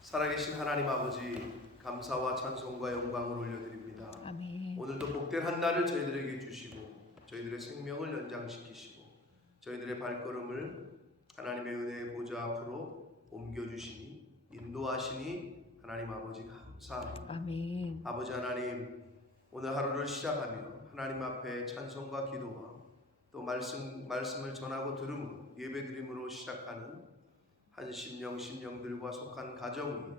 살아계신 하나님 아버지, 감사와 찬송과 영광을 올려드립니다. 아멘. 오늘도 복된 한 날을 저희들에게 주시고 저희들의 생명을 연장시키시고 저희들의 발걸음을 하나님의 은혜의 보좌 앞으로 옮겨주시니 인도하시니 하나님 아버지 감사합니다. 아멘. 아버지 하나님, 오늘 하루를 시작하며 하나님 앞에 찬송과 기도와 또 말씀을 전하고 들음으로 예배드림으로 시작하는 한 심령들과 속한 가정 위에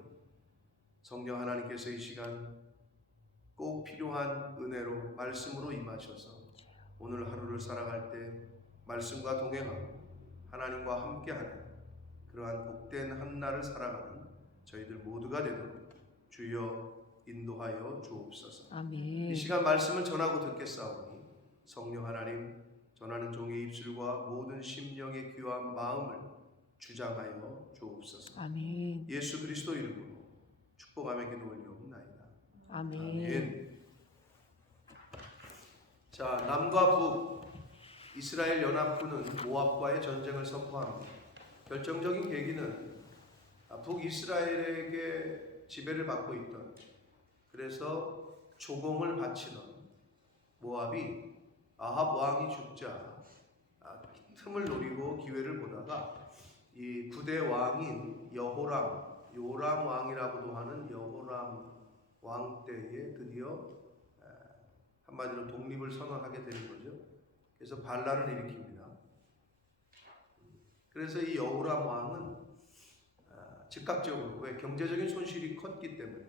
성령 하나님께서 이 시간 꼭 필요한 은혜로 말씀으로 임하셔서 오늘 하루를 살아갈 때 말씀과 동행하고 하나님과 함께하는 그러한 복된 한 날을 살아가는 저희들 모두가 되도록 주여 인도하여 주옵소서. 아멘. 이 시간 말씀을 전하고 듣겠사오니 성령 하나님, 전하는 종의 입술과 모든 심령의 귀한 마음을 주장하여 주옵소서. 아멘. 예수 그리스도 이름으로 축복하며 기도 올려옵나이다. 아멘. 아멘. 자, 남과 북 이스라엘 연합군은 모압과의 전쟁을 선포합니다. 결정적인 계기는 북이스라엘에게 지배를 받고 있던, 그래서 조공을 바치던 모압이 아합 왕이 죽자 틈을 노리고 기회를 보다가 이 부대 왕인 요람 왕이라고도 하는 여호람 왕 때에 드디어 한마디로 독립을 선언하게 되는 거죠. 그래서 반란을 일으킵니다. 그래서 이 여호람 왕은 즉각적으로, 왜 경제적인 손실이 컸기 때문에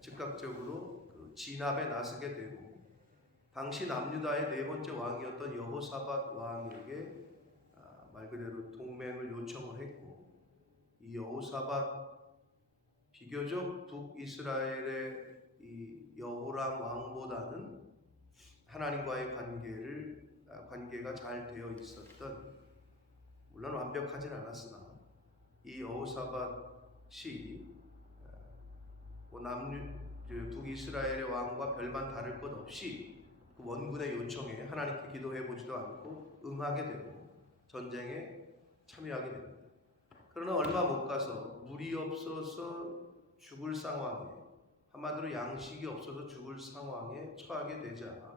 즉각적으로 그 진압에 나서게 되고, 당시 남유다의 네 번째 왕이었던 여호사밧 왕에게 말 그대로 동맹을 요청을 했고, 이 여호사밧 비교적 북이스라엘의 이 여호람 왕보다는 하나님과의 관계가 잘 되어 있었던, 물론 완벽하진 않았으나 이 여호사밧이 북이스라엘의 왕과 별반 다를 것 없이 그 원군의 요청에 하나님께 기도해 보지도 않고 응하게 되고 전쟁에 참여하게 됩니다. 그러나 얼마 못 가서 물이 없어서 죽을 상황에, 한마디로 양식이 없어서 죽을 상황에 처하게 되자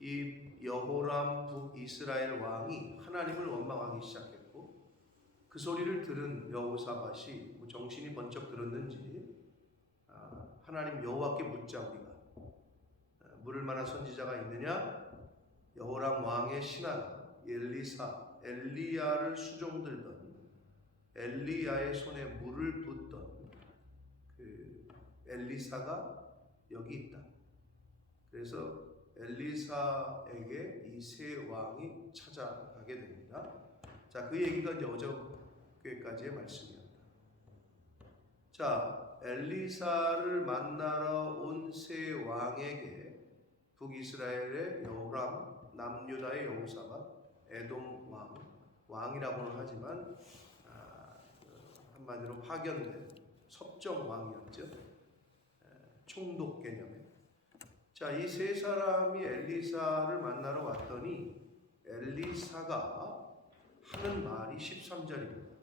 이 여호람 북이스라엘 왕이 하나님을 원망하기 시작했고, 그 소리를 들은 여호사밧이 정신이 번쩍 들었는지 하나님 여호와께 묻자, 우리가 물을 만한 선지자가 있느냐? 여호람 왕의 신하가 엘리야를 수종들던, 엘리야의 손에 물을 붓던 그 엘리사가 여기 있다. 그래서 엘리사에게 이 세 왕이 찾아가게 됩니다. 자, 그 얘기가 이제 어저께까지의 말씀이었다. 자, 엘리사를 만나러 온 세 왕에게 북이스라엘의 여호람, 남유다의 여호사밧, 에돔 왕이라고는 하지만 한마디로 파견된 섭정 왕이었죠. 총독 개념의. 자, 이 세 사람이 엘리사를 만나러 왔더니 엘리사가 하는 말이 13절입니다.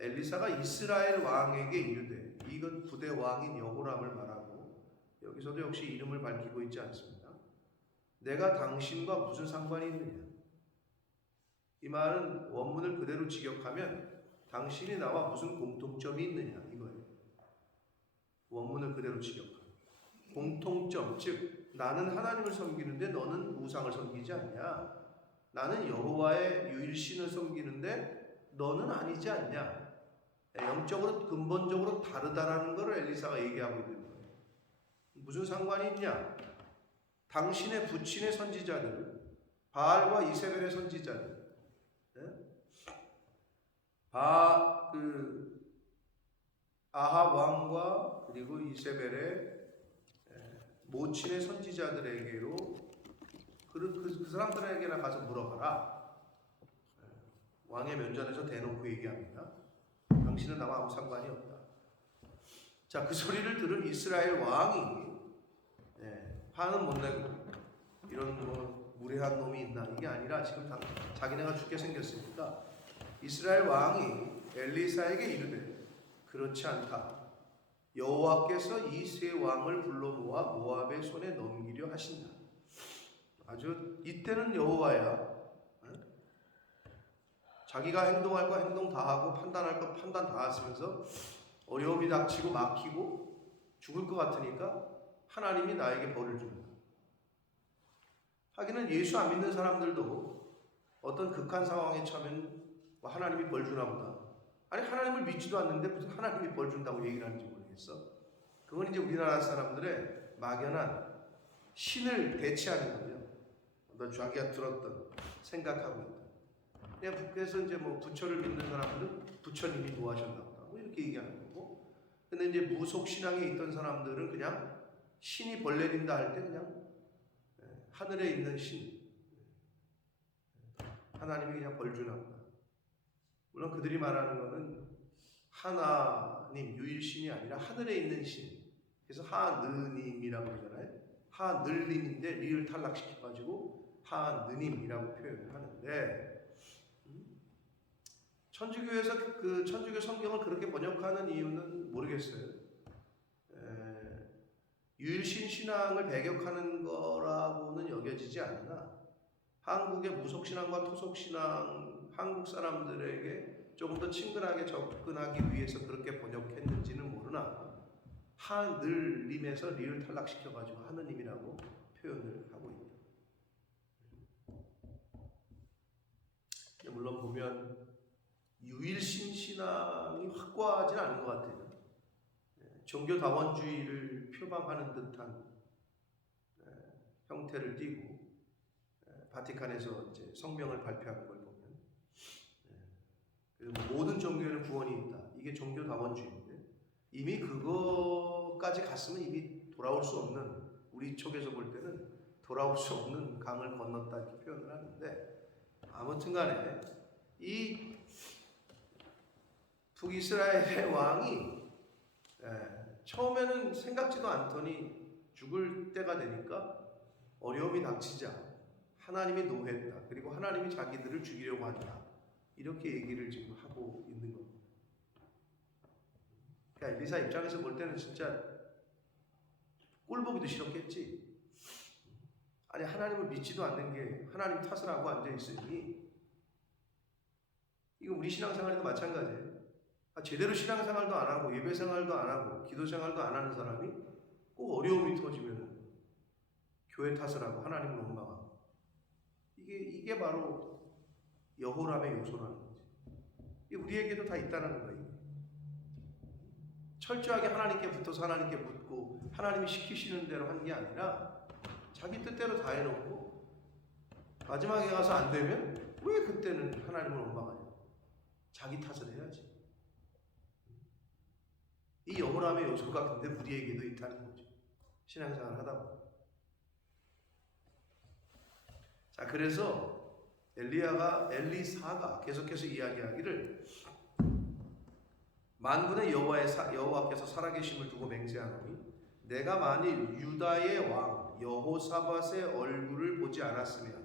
엘리사가 이스라엘 왕에게 이르되, 이건 부대 왕인 여호람을 말하고 여기서도 역시 이름을 밝히고 있지 않습니다. 내가 당신과 무슨 상관이 있느냐? 이 말은 원문을 그대로 직역하면 당신이 나와 무슨 공통점이 있느냐 이거예요. 원문을 그대로 직역하면 공통점, 즉 나는 하나님을 섬기는데 너는 우상을 섬기지 않냐? 나는 여호와의 유일신을 섬기는데 너는 아니지 않냐? 영적으로 근본적으로 다르다라는 것을 엘리사가 얘기하고 있는 거예요. 무슨 상관이 있냐? 당신의 부친의 선지자들, 바알과 이세벨의 선지자들, 아합 왕과 그리고 이세벨의 모친의 선지자들에게로 그 사람들에게나 가서 물어봐라. 왕의 면전에서 대놓고 얘기합니다. 당신은 나와 아무 상관이 없다. 자, 그 소리를 들은 이스라엘 왕이 화는 못 내고 이런 무례한 놈이 있나, 이게 아니라 지금 자기네가 죽게 생겼으니까 이스라엘 왕이 엘리사에게 이르되 그렇지 않다. 여호와께서 이 세 왕을 불러 모아 모압의 손에 넘기려 하신다. 아주 이때는 여호와야. 자기가 행동할 거 행동 다 하고 판단할 거 판단 다 하시면서 어려움이 닥치고 막히고 죽을 것 같으니까 하나님이 나에게 벌을 줍니다. 하기는 예수 안 믿는 사람들도 어떤 극한 상황에 처하면 하나님이 벌 주나 보다. 아니 하나님을 믿지도 않는데 무슨 하나님이 벌 준다고 얘기를 하는지 모르겠어. 그건 이제 우리나라 사람들의 막연한 신을 대체하는 거죠. 어떤 자기가 들었던 생각하고 있다. 그래서 이제 뭐 부처를 믿는 사람들은 부처님이 노하셨나 보다. 뭐 이렇게 얘기하는 거고. 근데 이제 무속 신앙에 있던 사람들은 그냥 신이 벌 내린다 할 때 그냥 하늘에 있는 신, 하나님이 그냥 벌 주나 보다. 물론 그들이 말하는 것은 하나님 유일신이 아니라 하늘에 있는 신. 그래서 하느님이라고 그러잖아요. 하늘님인데 리을 탈락시켜가지고 하느님이라고 표현을 하는데, 천주교에서 그 천주교 성경을 그렇게 번역하는 이유는 모르겠어요. 유일신 신앙을 배격하는 거라고는 여겨지지 않으나 한국의 무속신앙과 토속신앙, 한국 사람들에게 조금 더 친근하게 접근하기 위해서 그렇게 번역했는지는 모르나 하늘님에서 리을 탈락시켜가지고 하느님이라고 표현을 하고 있다. 물론 보면 유일신 신앙이 확고하진 않은 것 같아요. 종교다원주의를 표방하는 듯한 형태를 띠고 바티칸에서 이제 성명을 발표하는 걸 보면 모든 종교에는 구원이 있다. 이게 종교다원주의인데 이미 그거까지 갔으면 이미 돌아올 수 없는, 우리 쪽에서 볼 때는 돌아올 수 없는 강을 건넜다 이렇게 표현을 하는데, 아무튼간에 이 북이스라엘의 왕이 처음에는 생각지도 않더니 죽을 때가 되니까 어려움이 닥치자 하나님이 노했다. 그리고 하나님이 자기들을 죽이려고 한다. 이렇게 얘기를 지금 하고 있는 겁니다. 그러니까 엘리사 입장에서 볼 때는 진짜 꼴보기도 싫었겠지. 아니 하나님을 믿지도 않는 게 하나님 탓을 하고 앉아있으니, 이거 우리 신앙생활에도 마찬가지예요. 제대로 신앙생활도 안 하고 예배생활도 안 하고 기도생활도 안 하는 사람이 꼭 어려움이 터지면 교회 탓을 하고 하나님을 원망하고, 이게 바로 여호람의 요소라는 거지. 이게 우리에게도 다 있다는 거예요. 철저하게 하나님께 붙어서 하나님께 묻고 하나님이 시키시는 대로 한 게 아니라 자기 뜻대로 다 해놓고 마지막에 가서 안 되면 왜 그때는 하나님을 원망하냐? 자기 탓을 해야지. 이 여호람의 요소가 근데 우리에게도 있다는 거죠. 신앙생활을 하다 보면. 자, 그래서 엘리사가 계속해서 이야기하기를 만군의 여호와께서 살아계심을 두고 맹세하노니 내가 만일 유다의 왕 여호사밧의 얼굴을 보지 않았으면,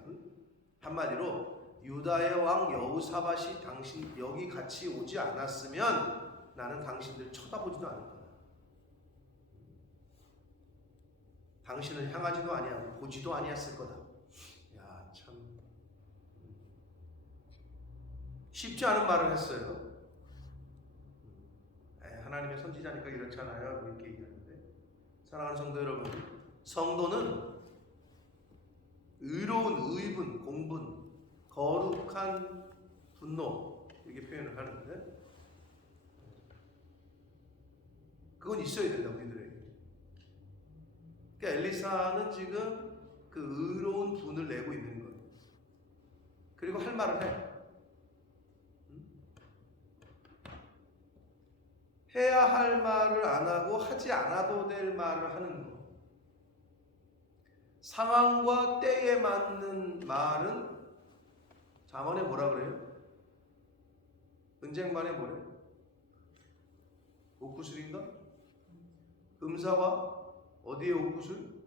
한마디로 유다의 왕 여호사밧이 당신 여기 같이 오지 않았으면 나는 당신들 쳐다보지도 않을 거다. 당신을 향하지도 아니하고 보지도 아니했을 거다. 야, 참 쉽지 않은 말을 했어요. 하나님의 선지자니까 이렇잖아요. 이렇게 얘기하는데, 사랑하는 성도 여러분, 성도는 의로운 의분, 공분, 거룩한 분노, 이렇게 표현을 하는데, 그건 있어야 된다, 우리들에게. 그러니까 엘리사는 지금 그 의로운 분을 내고 있는 거예요. 그리고 할 말을 해. 해야 할 말을 안 하고 하지 않아도 될 말을 하는 거. 상황과 때에 맞는 말은 잠언에 뭐라 그래요? 은쟁반에 뭐래요? 옥구슬인가? 금사와 어디에 옥구슬?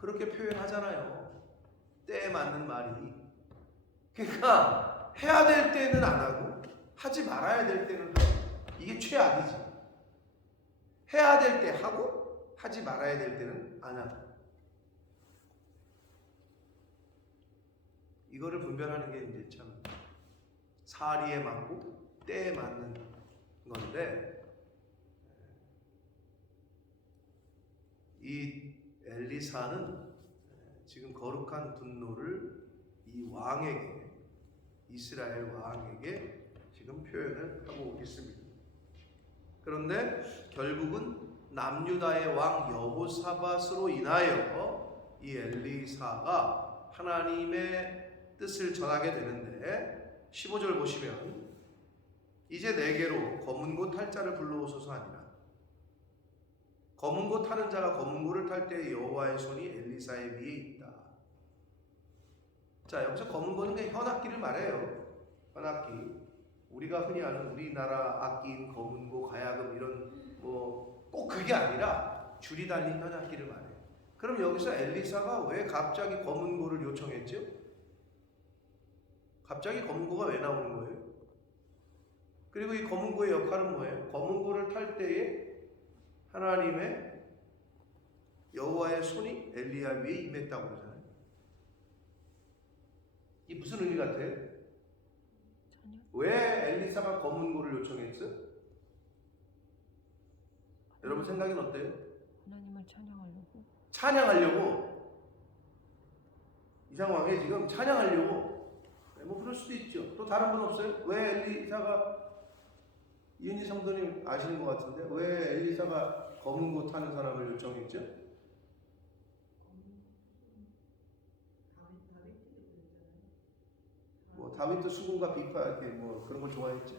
그렇게 표현하잖아요. 때에 맞는 말이. 그러니까 해야 될 때는 안 하고 하지 말아야 될 때는 하고. 이게 최악이지. 해야 될 때 하고 하지 말아야 될 때는 안 하고. 이거를 분별하는 게 이제 참 사리에 맞고 때에 맞는 건데, 이 엘리사는 지금 거룩한 분노를 이 왕에게, 이스라엘 왕에게 지금 표현을 하고 있습니다. 그런데 결국은 남유다의 왕 여호사밧으로 인하여 이 엘리사가 하나님의 뜻을 전하게 되는데, 15절 보시면 이제 내게로 검은고 탈 자를 불러오소서 하니라. 검은고 타는 자가 검은고를 탈 때 여호와의 손이 엘리사의 위에 있다. 자, 여기서 검은고는 그냥 현악기를 말해요. 현악기. 우리가 흔히 아는 우리나라 악기인 검은고, 가야금 이런 꼭 그게 아니라 줄이 달린 현악기를 말해요. 그럼 여기서 엘리사가 왜 갑자기 검은고를 요청했죠? 갑자기 검은고가 왜 나오는 거예요? 그리고 이 검은고의 역할은 뭐예요? 검은고를 탈 때에 하나님의 여호와의 손이 엘리야 위에 임했다고 그러잖아요. 이게 무슨 의미 같아요? 왜 엘리사가 검은고를 요청했어? 여러분 생각은 어때요? 하나님을 찬양하려고. 찬양하려고. 이 상황에 지금 찬양하려고. 뭐 그럴 수도 있죠. 또 다른 분 없어요? 왜 엘리사가, 이은희 성도님 아시는 것 같은데, 왜 엘리사가 검은고 타는 사람을 요청했죠? 뭐 다윗도 수군과 비파 이렇게 뭐 그런 걸 좋아했죠.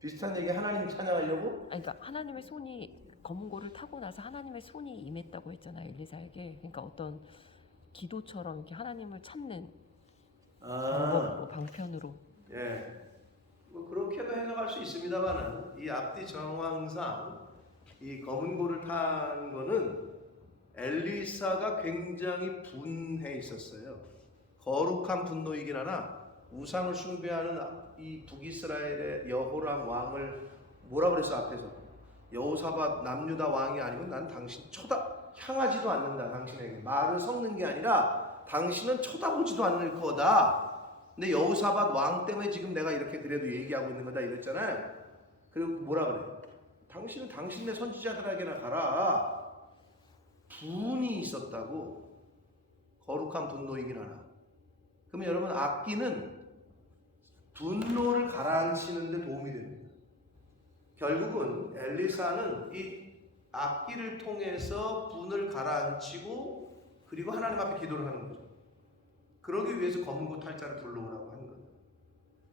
비슷한 얘기, 하나님 찬양하려고? 아니, 그러니까 하나님의 손이 검은고를 타고 나서 하나님의 손이 임했다고 했잖아요, 엘리사에게. 그러니까 어떤 기도처럼 이렇게 하나님을 찾는 방법, 방편으로. 예. 뭐 그렇게도 해석할 수 있습니다만은, 이 앞뒤 정황상 이 검은고를 탄 거는 엘리사가 굉장히 분해 있었어요. 거룩한 분노이긴 하나 우상을 숭배하는 이 북이스라엘의 여호람 왕을 뭐라 그랬어 앞에서? 여호사밧 남유다 왕이 아니면 난 당신 향하지도 않는다. 당신에게 말을 섞는 게 아니라 당신은 쳐다보지도 않을 거다. 근데 여호사밧 왕 때문에 지금 내가 이렇게 그래도 얘기하고 있는 거다 이랬잖아요. 그리고 뭐라 그래? 당신은 당신의 선지자들에게나 가라. 분이 있었다고. 거룩한 분노이긴 하나. 그러면 여러분, 악기는 분노를 가라앉히는 데 도움이 됩니다. 결국은 엘리사는 이 악기를 통해서 분을 가라앉히고 그리고 하나님 앞에 기도를 하는 거죠. 그러기 위해서 검은고 탈자를 불러오라고 하는 거예요.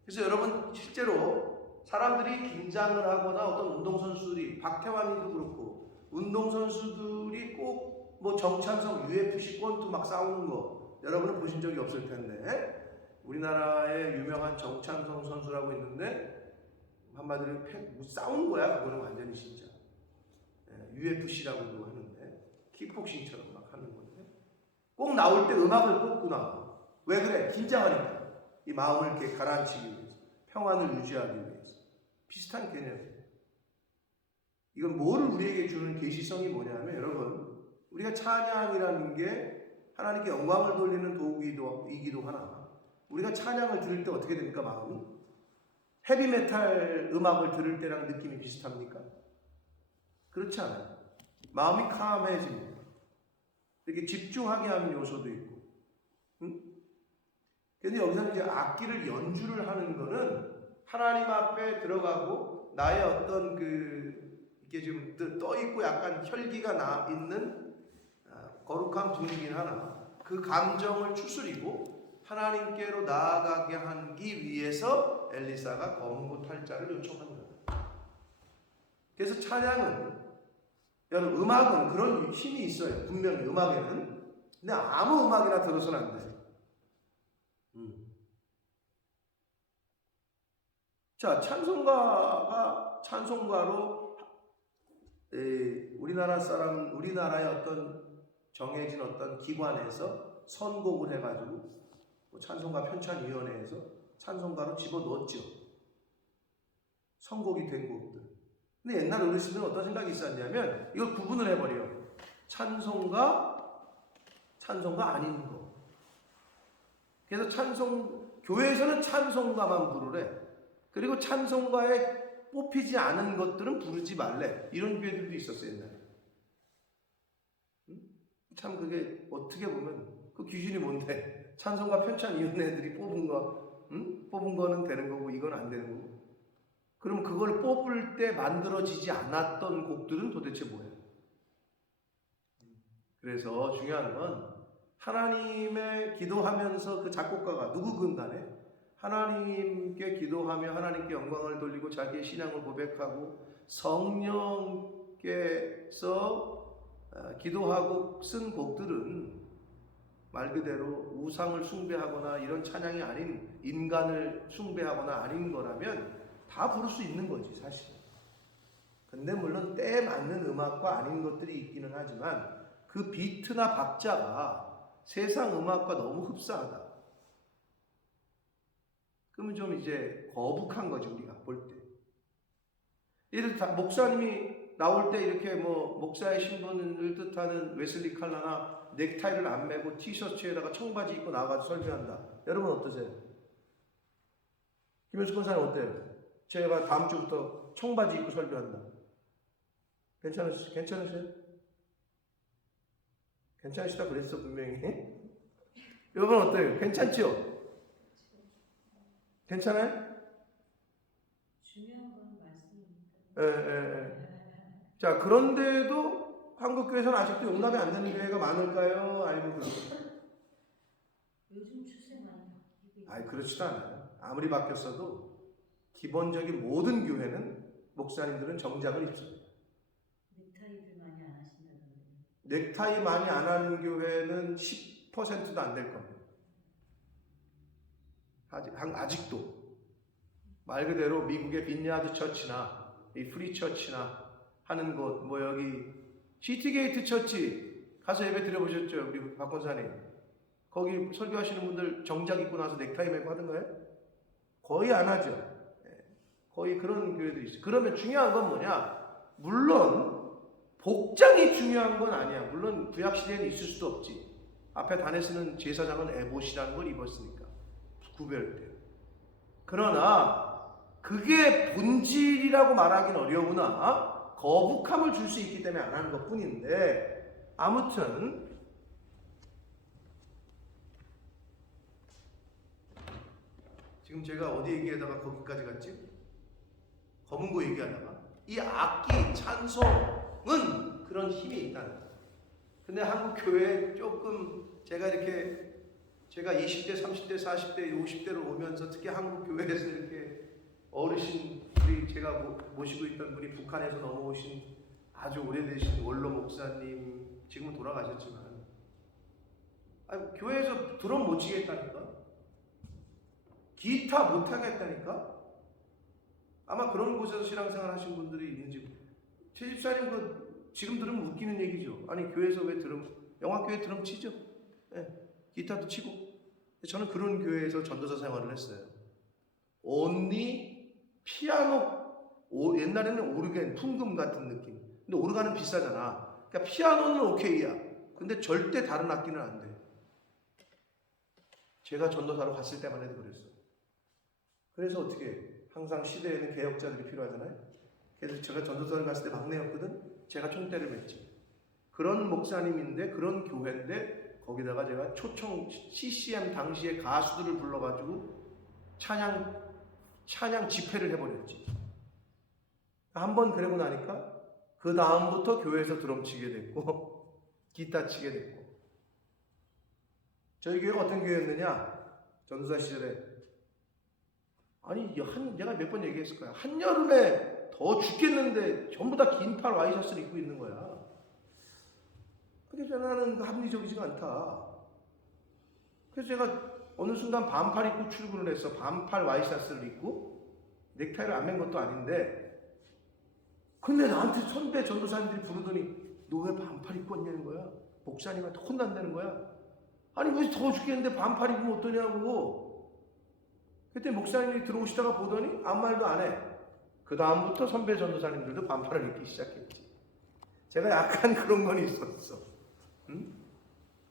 그래서 여러분, 실제로 사람들이 긴장을 하거나 어떤 운동선수들이, 박태환이도 그렇고 운동선수들이 꼭 뭐 정찬성 UFC 권투 막 싸우는 거 여러분은 보신 적이 없을 텐데, 우리나라에 유명한 정찬성 선수라고 있는데 한마디로 뭐 싸우는 거야. 그거는 완전히 진짜 UFC라고도 하는데 킥복싱처럼 막 하는 건데, 꼭 나올 때 음악을 꽂고 나와. 왜 그래? 긴장하니까. 이 마음을 이렇게 가라앉히기 위해서, 평안을 유지하기 위해서. 비슷한 개념이에요. 이건 뭐를 우리에게 주는 계시성이 뭐냐면, 여러분, 우리가 찬양이라는 게 하나님께 영광을 돌리는 도구이기도 하나, 우리가 찬양을 들을 때 어떻게 됩니까? 마음이? 헤비메탈 음악을 들을 때랑 느낌이 비슷합니까? 그렇지 않아요. 마음이 캄해집니다. 이렇게 집중하게 하는 요소도 있고. 근데 여기서는 이제 악기를 연주를 하는 거는 하나님 앞에 들어가고 나의 어떤 이게 좀 떠 있고 약간 혈기가 나 있는 거룩한 분이긴 하나, 그 감정을 추스리고 하나님께로 나아가게 하기 위해서 엘리사가 검은고 탈자를 요청한 거예요. 그래서 찬양은, 여러분, 음악은 그런 힘이 있어요. 분명히 음악에는. 근데 아무 음악이나 들어서는 안 돼요. 자, 찬송가로 우리나라의 어떤 정해진 어떤 기관에서 선곡을 해가지고 뭐 찬송가 편찬위원회에서 찬송가로 집어넣었죠. 선곡이 된 곡들. 근데 옛날 어르신들은 어떤 생각이 있었냐면 이걸 구분을 해버려. 찬송가 아닌 거. 그래서 교회에서는 찬송가만 부르래. 그리고 찬송가에 뽑히지 않은 것들은 부르지 말래. 이런 교회들도 있었어요, 옛날에. 참 그게 어떻게 보면 그 기준이 뭔데? 찬송가 편찬위원회들이 뽑은 거는 되는 거고 이건 안 되는 거고. 그럼 그걸 뽑을 때 만들어지지 않았던 곡들은 도대체 뭐야? 그래서 중요한 건 하나님의 기도하면서 그 작곡가가 누구든 간에 하나님께 기도하며 하나님께 영광을 돌리고 자기의 신앙을 고백하고 성령께서 기도하고 쓴 곡들은 말 그대로 우상을 숭배하거나 이런 찬양이 아닌 인간을 숭배하거나 아닌 거라면 다 부를 수 있는 거지 사실은. 근데 물론 때에 맞는 음악과 아닌 것들이 있기는 하지만 그 비트나 박자가 세상 음악과 너무 흡사하다. 그러면 좀 이제 거북한 거지 우리가 볼 때. 예를 들어 목사님이 나올 때 이렇게 뭐 목사의 신분을 뜻하는 웨슬리 칼라나 넥타이를 안 매고 티셔츠에다가 청바지 입고 나가서 설교한다. 여러분 어떠세요? 김현수 권사님 어때요? 제가 다음 주부터 청바지 입고 설교한다. 괜찮으세요? 괜찮으시다 그랬어 분명히. 여러분 어때요? 괜찮죠? 괜찮아요? 중요한 건 말씀입니다. 자, 그런데도 한국교회에서는 아직도 용납이 안 되는 교회가 많을까요? 아니면 요즘 추세 많이 바뀌고 있어요. 아니 그렇지도 않아요. 아무리 바뀌었어도 기본적인 모든 교회는 목사님들은 정장을 입습니다. 넥타이들 많이 안 하신다던데. 넥타이 많이 안 하는 교회는 10%도 안 될 겁니다. 아직도 말 그대로 미국의 빈야드 처치나 이 프리 처치나 하는 곳, 뭐 여기 시티게이트 처치 가서 예배 드려보셨죠? 우리 박 권사님. 거기 설교하시는 분들 정장 입고 나서 넥타이 메고 하던가요? 거의 안 하죠. 거의 그런 교회들이 있어요. 그러면 중요한 건 뭐냐? 물론 복장이 중요한 건 아니야. 물론 구약시대에는 있을 수도 없지. 앞에 다네스는 제사장은 에봇이라는 걸 입었으니까 구별돼요. 그러나 그게 본질이라고 말하기는 어려우나 거북함을 줄 수 있기 때문에 안 하는 것 뿐인데 아무튼 지금 제가 어디 얘기하다가 거기까지 갔지? 검은고 얘기하다가 이 악기 찬송은 그런 힘이 있다는 거예요. 근데 한국 교회에 조금 제가 20대, 30대, 40대, 50대로 오면서 특히 한국 교회에서 이렇게 어르신들이 제가 모시고 있던 분이 북한에서 넘어오신 아주 오래되신 원로 목사님 지금은 돌아가셨지만 교회에서 드럼 못 치겠다니까? 기타 못 하겠다니까? 아마 그런 곳에서 신앙생활 하신 분들이 있는지 제 집사님 지금 들으면 웃기는 얘기죠. 아니 교회에서 왜 영화교회 드럼 치죠? 네, 기타도 치고. 저는 그런 교회에서 전도사 생활을 했어요. 온리 피아노, 옛날에는 오르겐, 풍금 같은 느낌. 근데 오르간은 비싸잖아. 그러니까 피아노는 오케이야. 근데 절대 다른 악기는 안 돼. 제가 전도사로 갔을 때만 해도 그랬어. 그래서 어떻게 해? 항상 시대에는 개혁자들이 필요하잖아요. 그래서 제가 전도사를 갔을 때 막내였거든. 제가 총대를 맸지. 그런 목사님인데 그런 교회인데 거기다가 제가 초청 CCM 당시에 가수들을 불러가지고 찬양 집회를 해버렸지. 한번 그러고 나니까 그 다음부터 교회에서 드럼 치게 됐고 기타 치게 됐고. 저희 교회가 어떤 교회였느냐? 전도사 시절에 내가 몇 번 얘기했을 거야. 한여름에 더 죽겠는데 전부 다 긴팔 와이셔츠를 입고 있는 거야. 그래서 나는 합리적이지가 않다. 그래서 제가 어느 순간 반팔 입고 출근을 했어. 반팔 와이셔츠를 입고 넥타이를 안 맨 것도 아닌데 근데 나한테 선배 전도사님들이 부르더니 너 왜 반팔 입고 왔냐는 거야. 목사님한테 혼난다는 거야. 아니 왜 더워 죽겠는데 반팔 입으면 어떠냐고. 그때 목사님이 들어오시다가 보더니 아무 말도 안 해. 그 다음부터 선배 전도사님들도 반팔을 입기 시작했지. 제가 약간 그런 건 있었어. 응?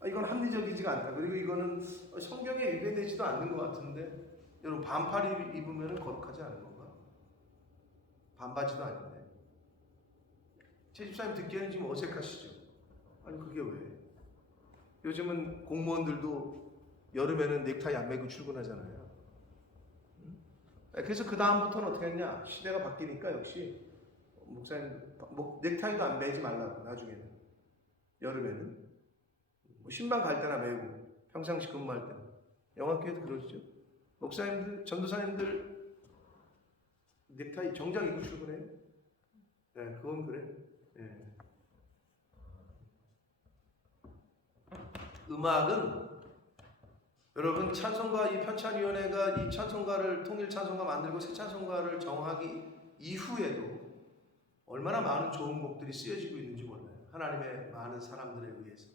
이건 합리적이지가 않다. 그리고 이거는 성경에 일배되지도 않는 것 같은데, 여러분 반팔 입으면 거룩하지 않은 건가? 반바지도 아닌데. 제 집사님 듣기에는 지금 어색하시죠? 아니 그게 왜? 요즘은 공무원들도 여름에는 넥타이 안 매고 출근하잖아요. 그래서 그 다음부터는 어떻게 했냐? 시대가 바뀌니까 역시 목사님 넥타이도 안 매지 말라고. 나중에는 여름에는 신방 갈 때나 매고 평상시 근무할 때는. 영화교회도 그러시죠. 목사님들, 전도사님들 넥타이 정장 입고 출근해요. 네, 그건 그래. 네. 음악은 여러분 찬송가 이 편찬위원회가 이 찬송가를 통일 찬송가 만들고 새 찬송가를 정하기 이후에도 얼마나 많은 좋은 곡들이 쓰여지고 있는지 몰라요. 하나님의 많은 사람들에 의해서.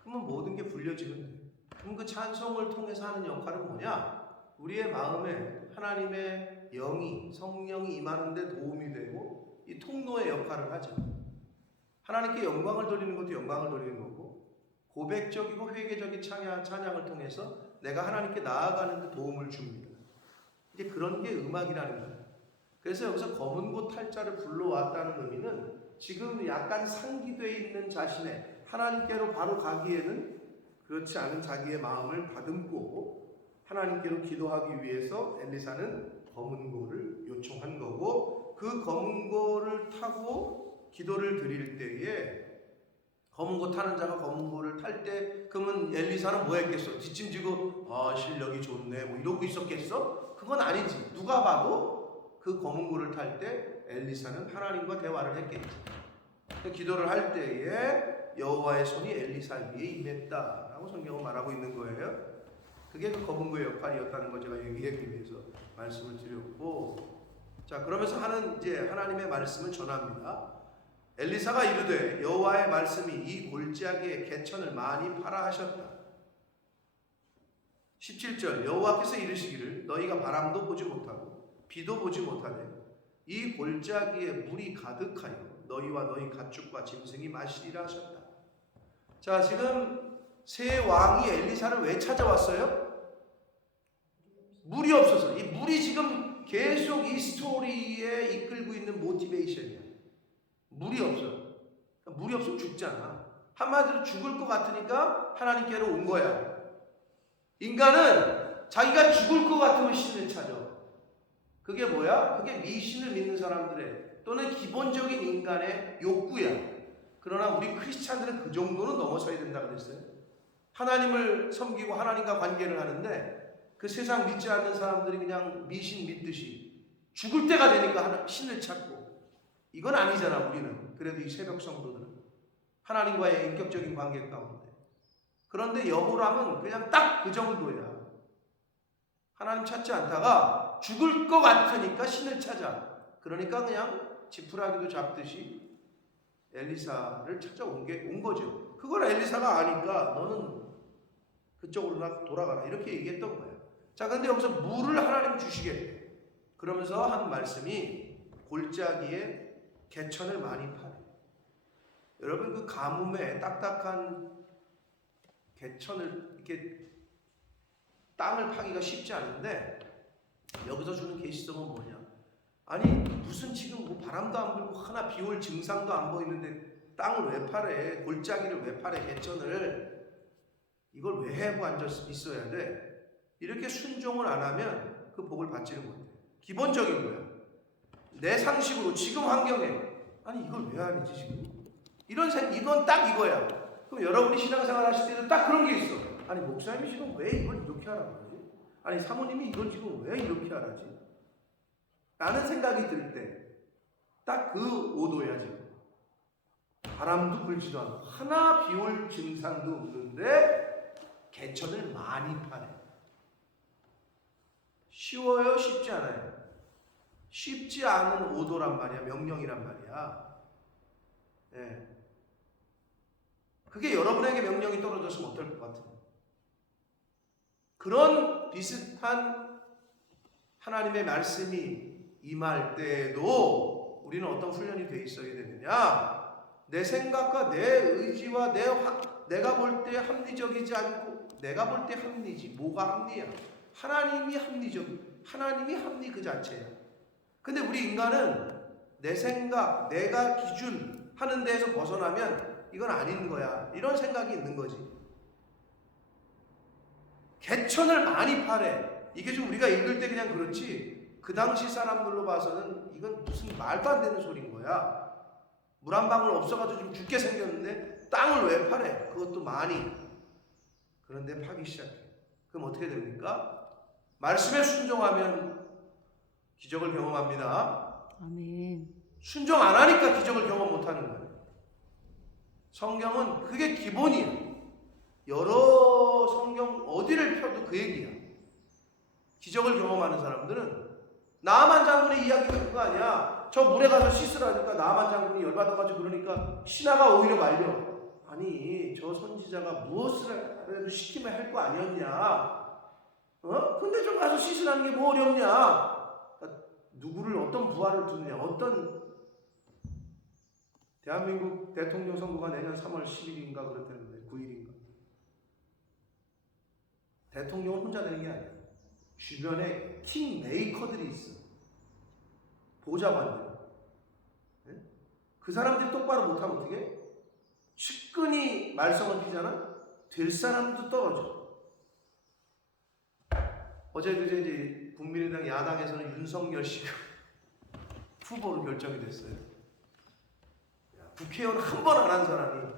그러면 모든 게 불려지면 돼요. 그럼 그 찬송을 통해서 하는 역할은 뭐냐? 우리의 마음에 하나님의 영이 성령이 임하는 데 도움이 되고 이 통로의 역할을 하죠. 하나님께 영광을 돌리는 것도 영광을 돌리는 거고, 고백적이고 회개적인 찬양을 통해서 내가 하나님께 나아가는 데 도움을 줍니다. 이제 그런 게 음악이라는 거예요. 그래서 여기서 검은 고 탈자를 불러왔다는 의미는 지금 약간 상기되어 있는 자신의 하나님께로 바로 가기에는 그렇지 않은 자기의 마음을 다듬고 하나님께로 기도하기 위해서 엘리사는 검은 고를 요청한 거고, 그 검은 고를 타고 기도를 드릴 때에 검은 고 타는 자가 검은 고를 탈 때 그러면 엘리사는 뭐 했겠어? 뒷짐지고 실력이 좋네 뭐 이러고 있었겠어? 그건 아니지. 누가 봐도 그 검은 고를 탈 때 엘리사는 하나님과 대화를 했겠지. 기도를 할 때에 여호와의 손이 엘리사 위에 임했다라고 성경은 말하고 있는 거예요. 그게 그 검은 고의 역할이었다는 걸 제가 얘기하기 위해서 말씀을 드렸고, 자 그러면서 이제 하나님의 말씀을 전합니다. 엘리사가 이르되 여호와의 말씀이 이 골짜기에 개천을 많이 파라 하셨다. 17절 여호와께서 이르시기를 너희가 바람도 보지 못하고 비도 보지 못하되 이 골짜기에 물이 가득하여 너희와 너희 가축과 짐승이 마시리라 하셨다. 자 지금 세 왕이 엘리사를 왜 찾아왔어요? 물이 없어서. 이 물이 지금 계속 이 스토리에 이끌고 있는 모티베이션이야. 물이 없어. 물이 없으면 죽잖아. 한마디로 죽을 것 같으니까 하나님께로 온 거야. 인간은 자기가 죽을 것 같으면 신을 찾아. 그게 뭐야? 그게 미신을 믿는 사람들의 또는 기본적인 인간의 욕구야. 그러나 우리 크리스찬들은 그 정도는 넘어서야 된다 그랬어요. 하나님을 섬기고 하나님과 관계를 하는데 그 세상 믿지 않는 사람들이 그냥 미신 믿듯이 죽을 때가 되니까 신을 찾고, 이건 아니잖아. 우리는 그래도 이 새벽 성도들은 하나님과의 인격적인 관계 가운데. 그런데 여호람은 그냥 딱 그 정도야. 하나님 찾지 않다가 죽을 것 같으니까 신을 찾아. 그러니까 그냥 지푸라기도 잡듯이 엘리사를 찾아온 거죠. 그걸 엘리사가 아니까 너는 그쪽으로 돌아가라 이렇게 얘기했던 거예요. 자, 근데 여기서 물을 하나님 주시겠대. 그러면서 한 말씀이 골짜기에 개천을 많이 파래. 여러분 그 가뭄에 딱딱한 개천을 이렇게 땅을 파기가 쉽지 않은데 여기서 주는 계시성은 뭐냐? 아니 무슨 지금 뭐 바람도 안 불고 하나 비올 증상도 안 보이는데 땅을 왜 파래? 골짜기를 왜 파래? 개천을 이걸 왜 해고 앉아 있어야 돼? 이렇게 순종을 안 하면 그 복을 받지는 못해. 기본적인 거야. 내 상식으로 지금 환경에 아니 이걸 왜 하는지 지금 이건 딱 이거야. 그럼 여러분이 신앙생활 하실 때도 딱 그런 게 있어. 아니 목사님이 지금 왜 이걸 이렇게 하라고 하지? 아니 사모님이 이걸 지금 왜 이렇게 하라지? 라는 생각이 들 때 딱 그 오도야. 지금 바람도 불지도 않고 하나 비올 증상도 없는데 개천을 많이 파네. 쉬워요? 쉽지 않아요? 쉽지 않은 오도란 말이야. 명령이란 말이야. 네. 그게 여러분에게 명령이 떨어졌으면 어떨 것 같아요? 그런 비슷한 하나님의 말씀이 임할 때에도 우리는 어떤 훈련이 돼 있어야 되느냐? 내 생각과 내 의지와 내가 볼 때 합리적이지 않고 내가 볼 때 합리지. 뭐가 합리야? 하나님이 합리적. 하나님이 합리 그 자체야. 근데 우리 인간은 내 생각, 내가 기준 하는 데에서 벗어나면 이건 아닌 거야. 이런 생각이 있는 거지. 개천을 많이 파래. 이게 좀 우리가 읽을 때 그냥 그렇지. 그 당시 사람들로 봐서는 이건 무슨 말도 안 되는 소리인 거야. 물 한 방울 없어가지고 좀 죽게 생겼는데 땅을 왜 파래? 그것도 많이. 그런데 파기 시작해. 그럼 어떻게 됩니까? 말씀에 순종하면 기적을 경험합니다. 아멘. 순종 안 하니까 기적을 경험 못 하는 거예요. 성경은 그게 기본이에요. 여러 성경 어디를 펴도 그 얘기야. 기적을 경험하는 사람들은 나만 장군의 이야기가 그거 아니야. 저 물에 가서 씻으라니까 나만 장군이 열받아가지고 그러니까 신하가 오히려 말려. 아니 저 선지자가 무엇을 해도 시키면 할 거 아니었냐. 근데 좀 가서 씻으라는 게 뭐 어렵냐. 그러니까 누구를 어떤 부하를 두느냐. 어떤 대한민국 대통령 선거가 내년 3월 10일인가 그렇다는데 9일인가. 대통령은 혼자 되는 게 아니야. 주변에 킹메이커들이 있어. 보좌관들. 네? 그 사람들이 똑바로 못하면 어떻게 해? 측근이 말썽을 피잖아? 될 사람도 떨어져. 어제 그제 이제 국민의당 야당에서는 윤석열 씨가 후보로 결정이 됐어요. 국회의원 한 번 안 한 사람이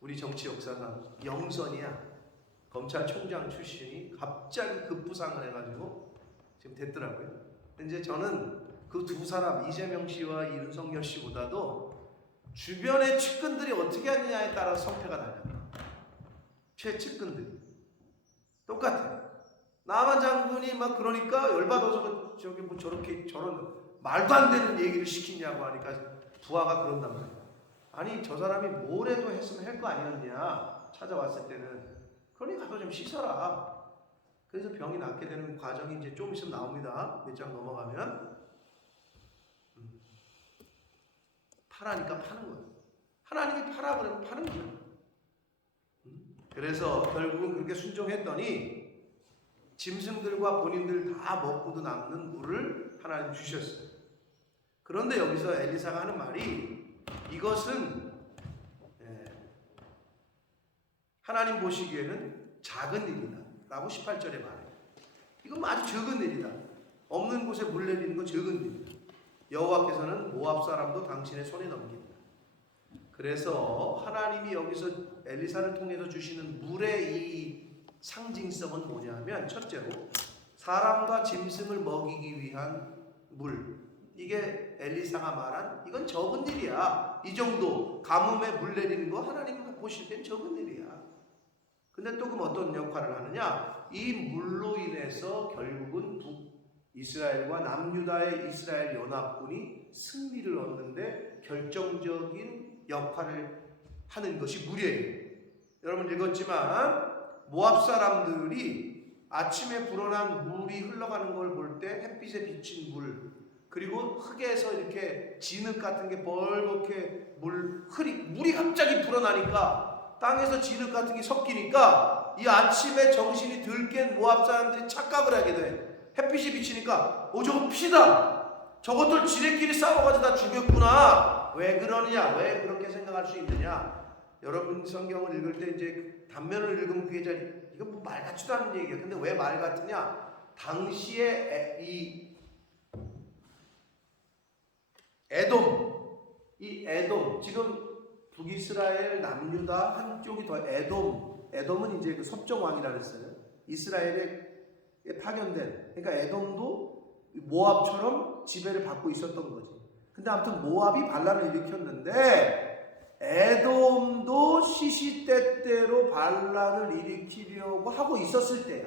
우리 정치 역사상 영선이야. 검찰총장 출신이 갑자기 급부상을 해가지고 지금 됐더라고요. 근데 이제 저는 그 두 사람 이재명 씨와 윤석열 씨보다도 주변의 측근들이 어떻게 하느냐에 따라 성패가 달라. 최측근들이 똑같아. 나만 장군이 막 그러니까 열받아서 저기 뭐 저렇게 저런 말도 안 되는 얘기를 시키냐고 하니까 부하가 그런단 말이야. 아니 저 사람이 뭘 해도 했으면 할 거 아니었냐. 찾아왔을 때는. 그러니 가서 좀 씻어라. 그래서 병이 낫게 되는 과정이 이제 좀 있으면 나옵니다. 몇 장 넘어가면. 파라니까 파는 거예요. 하나님이 파라 그러면 파는 거예요. 그래서 결국은 그렇게 순종했더니 짐승들과 본인들 다 먹고도 남는 물을 하나님 주셨어요. 그런데 여기서 엘리사가 하는 말이 이것은 하나님 보시기에는 작은 일이다 라고 18절에 말해요. 이건 아주 적은 일이다. 없는 곳에 물 내리는 건 적은 일이다. 여호와께서는 모압 사람도 당신의 손에 넘긴다. 그래서 하나님이 여기서 엘리사를 통해서 주시는 물의 이 상징성은 뭐냐면 첫째로 사람과 짐승을 먹이기 위한 물. 이게 엘리사가 말한 이건 적은 일이야. 이 정도 가뭄에 물 내리는 거 하나님 보실 땐 적은 일이야. 근데 또 그럼 어떤 역할을 하느냐? 이 물로 인해서 결국은 북이스라엘과 남유다의 이스라엘 연합군이 승리를 얻는데 결정적인 역할을 하는 것이 물이에요. 여러분 읽었지만 모압 사람들이 아침에 불어난 물이 흘러가는 걸 볼 때 햇빛에 비친 물 그리고 흙에서 이렇게 진흙 같은 게 벌겋게 물이 갑자기 불어나니까 땅에서 진흙 같은 게 섞이니까 이 아침에 정신이 들 깬 모압 사람들이 착각을 하게 돼. 햇빛이 비치니까 저거 피다. 저것들 지네끼리 싸워가지고 다 죽였구나. 왜 그러느냐? 왜 그렇게 생각할 수 있느냐? 여러분 성경을 읽을 때 이제 단면을 읽으면 그게 이거 뭐 말 같지도 않은 얘기야. 근데 왜 말 같으냐? 당시에 이 에돔 지금 북이스라엘 남유다 한쪽이 더 에돔은 이제 그 섭정 왕이라 그랬어요. 이스라엘에 파견된. 그러니까 에돔도 모압처럼 지배를 받고 있었던 거지. 근데 아무튼 모압이 반란을 일으켰는데 에돔도 시시때때로 반란을 일으키려고 하고 있었을 때야.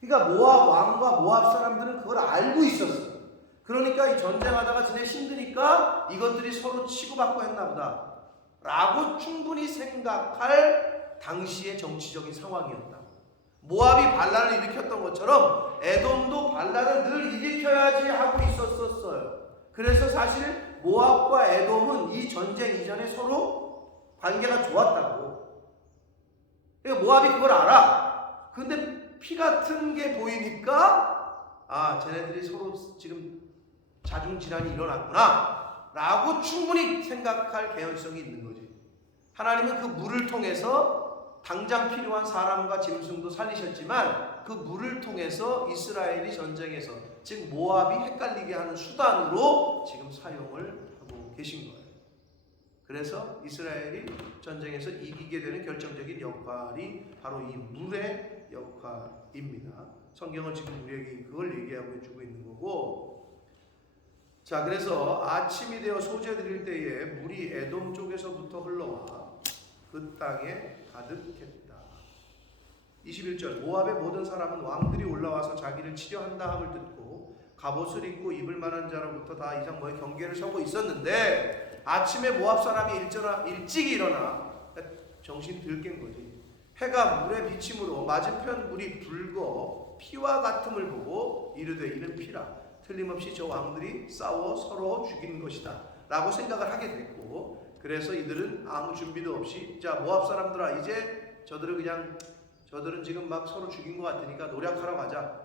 그러니까 모압 왕과 모압 사람들은 그걸 알고 있었어. 그러니까 이 전쟁하다가 지내 힘드니까 이것들이 서로 치고받고 했나 보다. 라고 충분히 생각할 당시의 정치적인 상황이었다. 모압이 반란을 일으켰던 것처럼 에돔도 반란을 늘 일으켜야지 하고 있었어요. 그래서 사실 모압과 에돔은 이 전쟁 이전에 서로 관계가 좋았다고. 그러니까 모압이 그걸 알아. 근데 피 같은 게 보이니까 쟤네들이 서로 지금 자중질환이 일어났구나 라고 충분히 생각할 개연성이 있는 거지. 하나님은 그 물을 통해서 당장 필요한 사람과 짐승도 살리셨지만 그 물을 통해서 이스라엘이 전쟁에서 즉 모압이 헷갈리게 하는 수단으로 지금 사용을 하고 계신 거예요. 그래서 이스라엘이 전쟁에서 이기게 되는 결정적인 역할이 바로 이 물의 역할입니다. 성경은 지금 우리에게 그걸 얘기하고 주고 있는 거고, 자, 그래서 아침이 되어 소재 드릴 때에 물이 에돔 쪽에서부터 흘러와 그 땅에 가득했다. 21절 모압의 모든 사람은 왕들이 올라와서 자기를 치려한다 함을 듣고 갑옷을 입고 입을 만한 자로부터 다 이상 뭐의 경계를 서고 있었는데 아침에 모압 사람이 일찍 일어나 정신 들깬 거지. 해가 물에 비침으로 맞은편 물이 붉어 피와 같음을 보고 이르되 이는 피라. 틀림없이 저 왕들이 싸워 서로 죽인 것이다 라고 생각을 하게 됐고, 그래서 이들은 아무 준비도 없이 자 모압 사람들아 이제 저들은 지금 막 서로 죽인 것 같으니까 노력하러 가자,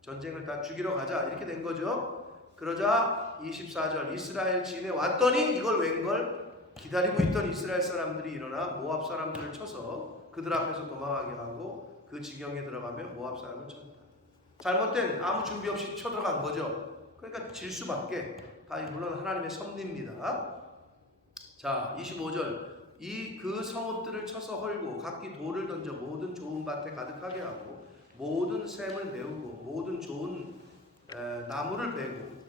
전쟁을 다 죽이러 가자 이렇게 된 거죠. 그러자 24절 이스라엘 진에 왔더니 이걸 웬걸 기다리고 있던 이스라엘 사람들이 일어나 모압 사람들을 쳐서 그들 앞에서 도망하게 하고 그 지경에 들어가면 모압 사람을 쳤다. 잘못된 아무 준비 없이 쳐들어간 거죠. 그러니까 질 수밖에. 다 물론 하나님의 섭리입니다. 자 25절 그 성읍들을 쳐서 헐고 각기 돌을 던져 모든 좋은 밭에 가득하게 하고 모든 샘을 메우고 모든 좋은 나무를 베고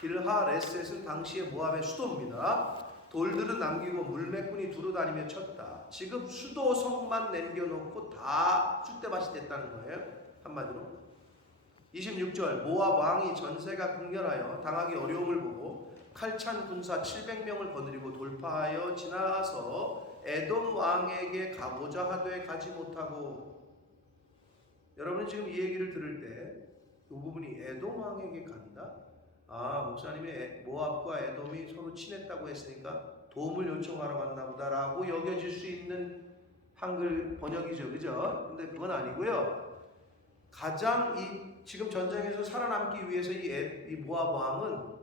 길하레셋은 당시의 모압의 수도입니다. 돌들은 남기고 물매꾼이 두루다니며 쳤다. 지금 수도 성만 남겨놓고 다 쑥대밭이 됐다는 거예요. 한마디로 26절 모압 왕이 전세가 극렬하여 당하기 어려움을 보고 칼찬 군사 700명을 거느리고 돌파하여 지나서 에돔 왕에게 가보자 하되 가지 못하고. 여러분이 지금 이 얘기를 들을 때 이 부분이 에돔 왕에게 간다? 목사님이 모압과 에돔이 서로 친했다고 했으니까 도움을 요청하러 갔나 보다라고 여겨질 수 있는 한글 번역이죠, 그죠? 근데 그건 아니고요. 가장 지금 전쟁에서 살아남기 위해서 이 모압 왕은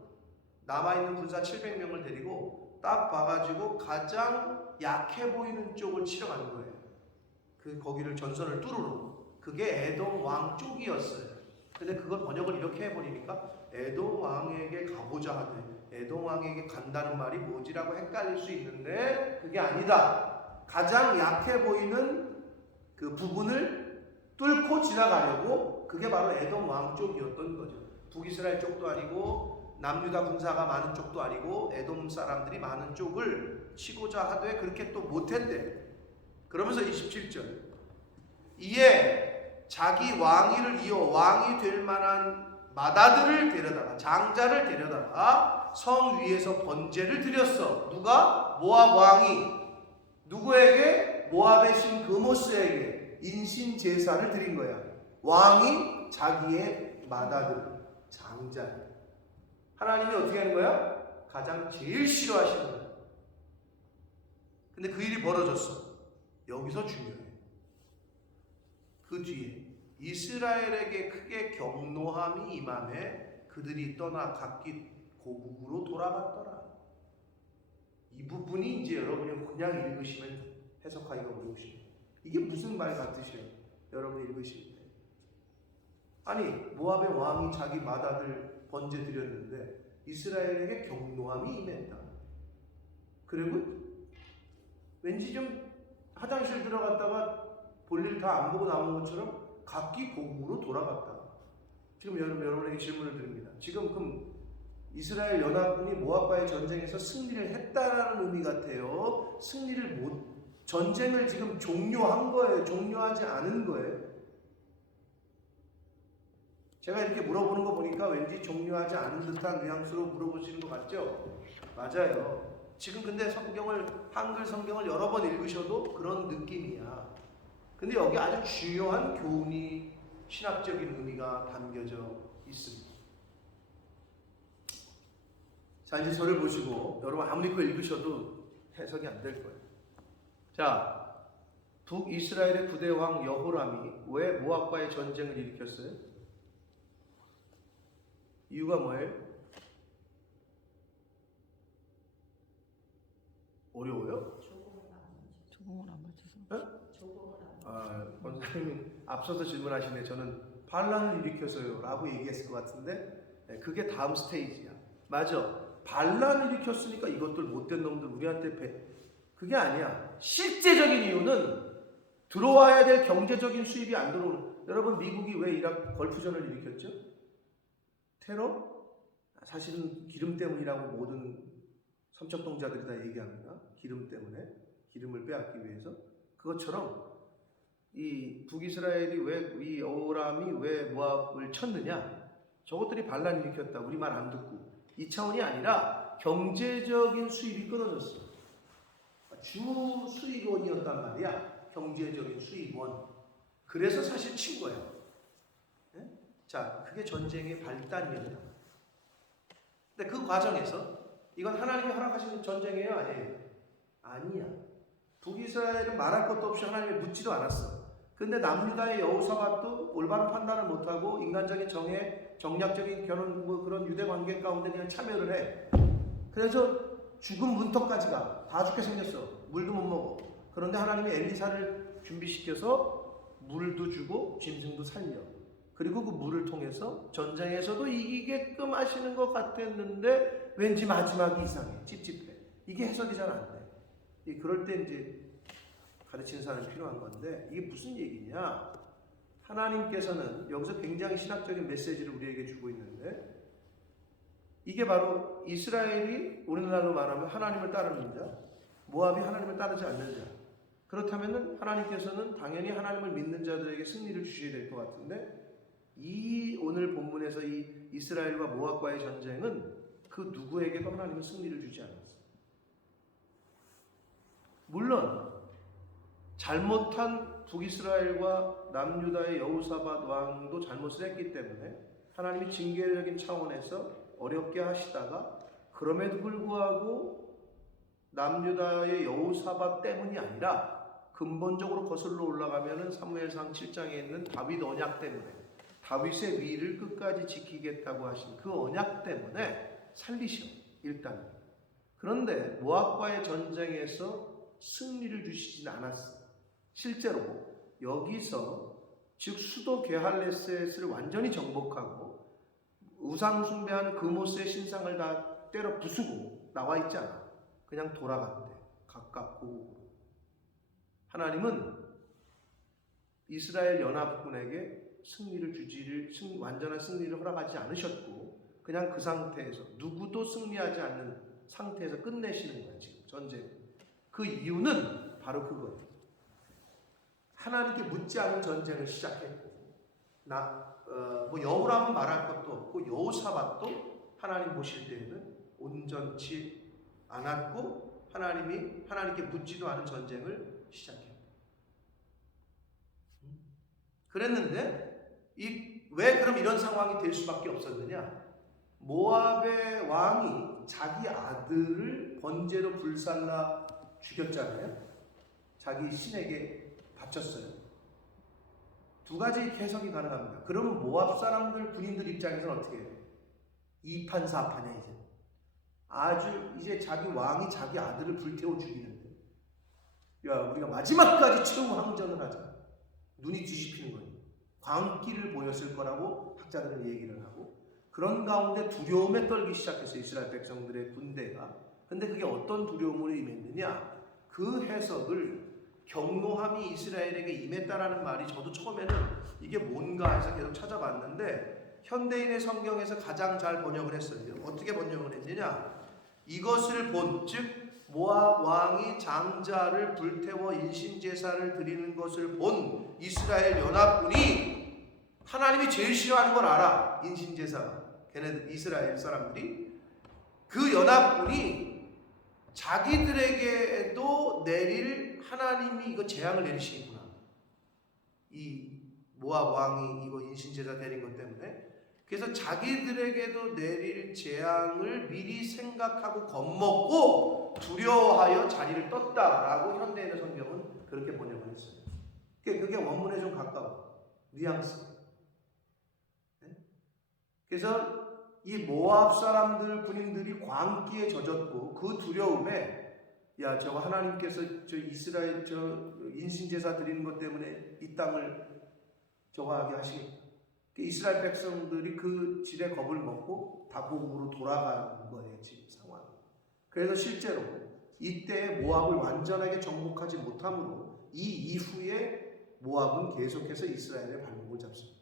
남아있는 군사 700명을 데리고 딱 봐가지고 가장 약해 보이는 쪽을 치러 가는 거예요. 거기를 전선을 뚫으러. 그게 에돔 왕 쪽이었어요. 근데 그걸 번역을 이렇게 해버리니까 에돔 왕에게 가보자 하되 에돔 왕에게 간다는 말이 뭐지라고 헷갈릴 수 있는데 그게 아니다. 가장 약해 보이는 그 부분을 뚫고 지나가려고, 그게 바로 에돔 왕 쪽이었던 거죠. 북이스라엘 쪽도 아니고 남유다 군사가 많은 쪽도 아니고 에돔 사람들이 많은 쪽을 치고자 하되 그렇게 또 못했대. 그러면서 27절 이에 자기 왕위를 이어 왕이 될 만한 마다들을 데려다가 장자를 데려다가 성 위에서 번제를 드렸어. 누가? 모압 왕이. 누구에게? 모압의 신 그모스에게 인신 제사를 드린 거야. 왕이 자기의 마다들, 장자. 하나님이 어떻게 하는 거야? 가장 제일 싫어하시는 거야. 근데 그 일이 벌어졌어. 여기서 중요해. 그 뒤에 이스라엘에게 크게 경노함이 임함에 그들이 떠나 각기 고국으로 돌아갔더라. 이 부분이 이제 여러분이 그냥 읽으시면 해석하기가 어려우십니다. 이게 무슨 말 같으세요? 여러분이 읽으실 때. 아니 모압의 왕이 자기 맏아들 번제 드렸는데 이스라엘에게 경노함이 임했다. 그리고 왠지 좀 화장실 들어갔다가 볼일 다 안 보고 나온 것처럼 각기 고국으로 돌아갔다. 지금 여러분에게 질문을 드립니다. 지금 그럼 이스라엘 연합군이 모압과의 전쟁에서 승리를 했다라는 의미 같아요. 전쟁을 지금 종료한 거예요? 종료하지 않은 거예요? 제가 이렇게 물어보는 거 보니까 왠지 종료하지 않은 듯한 뉘앙스로 물어보시는 것 같죠? 맞아요. 지금 근데 한글 성경을 여러 번 읽으셔도 그런 느낌이야. 근데 여기 아주 중요한 교훈이, 신학적인 의미가 담겨져 있습니다. 자, 이제 저를 보시고 여러분 아무리 읽으셔도 해석이 안 될 거예요. 자, 북이스라엘의 부대 왕 여호람이 왜 모압과의 전쟁을 일으켰어요? 이유가 뭐예요? 어려워요? 조공을 안 맞춰서. 권사님이 앞서서 질문하시네. 저는 반란을 일으켜서요 라고 얘기했을 것 같은데, 그게 다음 스테이지야. 맞아. 반란을 일으켰으니까 이것들 못된 놈들 우리한테 그게 아니야. 실제적인 이유는 들어와야 될 경제적인 수입이 안 들어오는. 여러분, 미국이 왜 이라크 걸프전을 일으켰죠? 테러? 사실은 기름 때문이라고 모든 삼척동자들이 다 얘기합니다. 기름 때문에, 기름을 빼앗기 위해서. 그것처럼 이 북이스라엘이 이 여호람이 왜 모압을 쳤느냐? 저것들이 반란을 일으켰다. 우리 말 안 듣고. 이 차원이 아니라 경제적인 수입이 끊어졌어. 주 수입원이었단 말이야. 경제적인 수입원. 그래서 사실 친 거야. 네? 자, 그게 전쟁의 발단이었다. 근데 그 과정에서 이건 하나님이 허락하신 전쟁이에요? 아니에요? 아니야. 북이스라엘은 말할 것도 없이 하나님이 묻지도 않았어. 근데 남유다의 여호사밧도 올바른 판단을 못하고 인간적인 정략적인 결혼 그런 유대 관계 가운데 그냥 참여를 해. 그래서 죽은 문턱까지 가. 다 죽게 생겼어. 물도 못 먹어. 그런데 하나님이 엘리사를 준비시켜서 물도 주고 짐승도 살려. 그리고 그 물을 통해서 전쟁에서도 이기게끔 하시는 것 같았는데 왠지 마지막이 이상해. 찝찝해. 이게 해석이 잘 안 돼. 그럴 때 이제 가르치는 사람이 필요한 건데, 이게 무슨 얘기냐? 하나님께서는 여기서 굉장히 신학적인 메시지를 우리에게 주고 있는데, 이게 바로 이스라엘이 오늘날로 말하면 하나님을 따르는 자, 모압이 하나님을 따르지 않는 자. 그렇다면 하나님께서는 당연히 하나님을 믿는 자들에게 승리를 주셔야 될 것 같은데, 이 오늘 본문에서 이 이스라엘과 모압과의 전쟁은 그 누구에게도 하나님은 승리를 주지 않았어요. 물론 잘못한 북이스라엘과 남유다의 여호사밧 왕도 잘못을 했기 때문에 하나님이 징계적인 차원에서 어렵게 하시다가, 그럼에도 불구하고 남유다의 여호사밧 때문이 아니라 근본적으로 거슬러 올라가면은 사무엘상 7장에 있는 다윗 언약 때문에, 다윗의 위를 끝까지 지키겠다고 하신 그 언약 때문에 살리셔, 일단. 그런데 모압과의 전쟁에서 승리를 주시진 않았어. 실제로 여기서 즉 수도 게할레셋을 완전히 정복하고 우상 숭배하는 그모스의 신상을 다 때려 부수고 나와 있지 않아. 그냥 돌아간대. 각각 고국으로. 하나님은 이스라엘 연합군에게 완전한 승리를 허락하지 않으셨고, 그냥 그 상태에서 누구도 승리하지 않는 상태에서 끝내시는 거야, 지금 전쟁. 그 이유는 바로 그거예요. 하나님께 묻지 않은 전쟁을 시작했고, 여호람은 말할 것도 없고 여호사밧도 하나님 보실 때에는 온전치 않았고, 하나님께 묻지도 않은 전쟁을 시작했다. 그랬는데 왜 그럼 이런 상황이 될 수밖에 없었느냐? 모압의 왕이 자기 아들을 번제로 불살라 죽였잖아요. 자기 신에게 바쳤어요. 두 가지 해석이 가능합니다. 그러면 모압 사람들, 군인들 입장에서는 어떻게 해요? 이판사판이야. 이제 자기 왕이 자기 아들을 불태워 죽이는데, 야, 우리가 마지막까지 최후 항전을 하자. 눈이 뒤집히는 거예요. 광기를 보였을 거라고 학자들은 얘기를 하고, 그런 가운데 두려움에 떨기 시작했어요, 이스라엘 백성들의 군대가. 근데 그게 어떤 두려움으로 임했느냐? 그 해석을 경노함이 이스라엘에게 임했다라는 말이, 저도 처음에는 이게 뭔가 해서 계속 찾아봤는데 현대인의 성경에서 가장 잘 번역을 했어요. 어떻게 번역을 했느냐? 이것을 본, 즉 모압 왕이 장자를 불태워 인신제사를 드리는 것을 본 이스라엘 연합군이, 하나님이 제일 싫어하는 걸 알아. 인신제사가. 걔네들 이스라엘 사람들이. 그 연합군이 자기들에게도 내릴 하나님이 이거 재앙을 내리시겠구나. 이 모압 왕이 이거 인신제사 드린 것 때문에. 그래서 자기들에게도 내릴 재앙을 미리 생각하고 겁먹고 두려워하여 자리를 떴다라고 현대인의 성경은 그렇게 번역을 했어요. 그게 원문에 좀 가까워. 뉘앙스. 그래서 이 모압 사람들 군인들이 광기에 젖었고 그 두려움에 야 저거 하나님께서 저 이스라엘 저 인신제사 드리는 것 때문에 이 땅을 저거 하게 하시겠다. 이스라엘 백성들이 그 질의 겁을 먹고 다복으로 돌아가는 거예요 지금 상황. 그래서 실제로 이때 모압을 완전하게 정복하지 못함으로 이 이후에 모압은 계속해서 이스라엘의 발목을 잡습니다.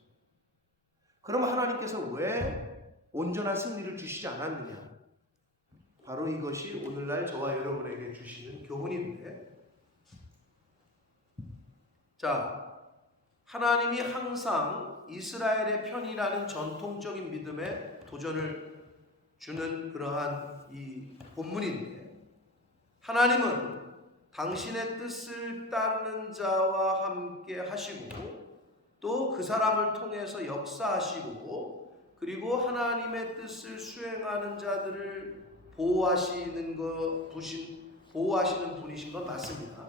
그러면 하나님께서 왜 온전한 승리를 주시지 않았느냐? 바로 이것이 오늘날 저와 여러분에게 주시는 교훈인데, 자, 하나님이 항상 이스라엘의 편이라는 전통적인 믿음에 도전을 주는 그러한 이 본문인데, 하나님은 당신의 뜻을 따르는 자와 함께 하시고 또 그 사람을 통해서 역사하시고 그리고 하나님의 뜻을 수행하는 자들을 보호하시는 분이신 건 맞습니다.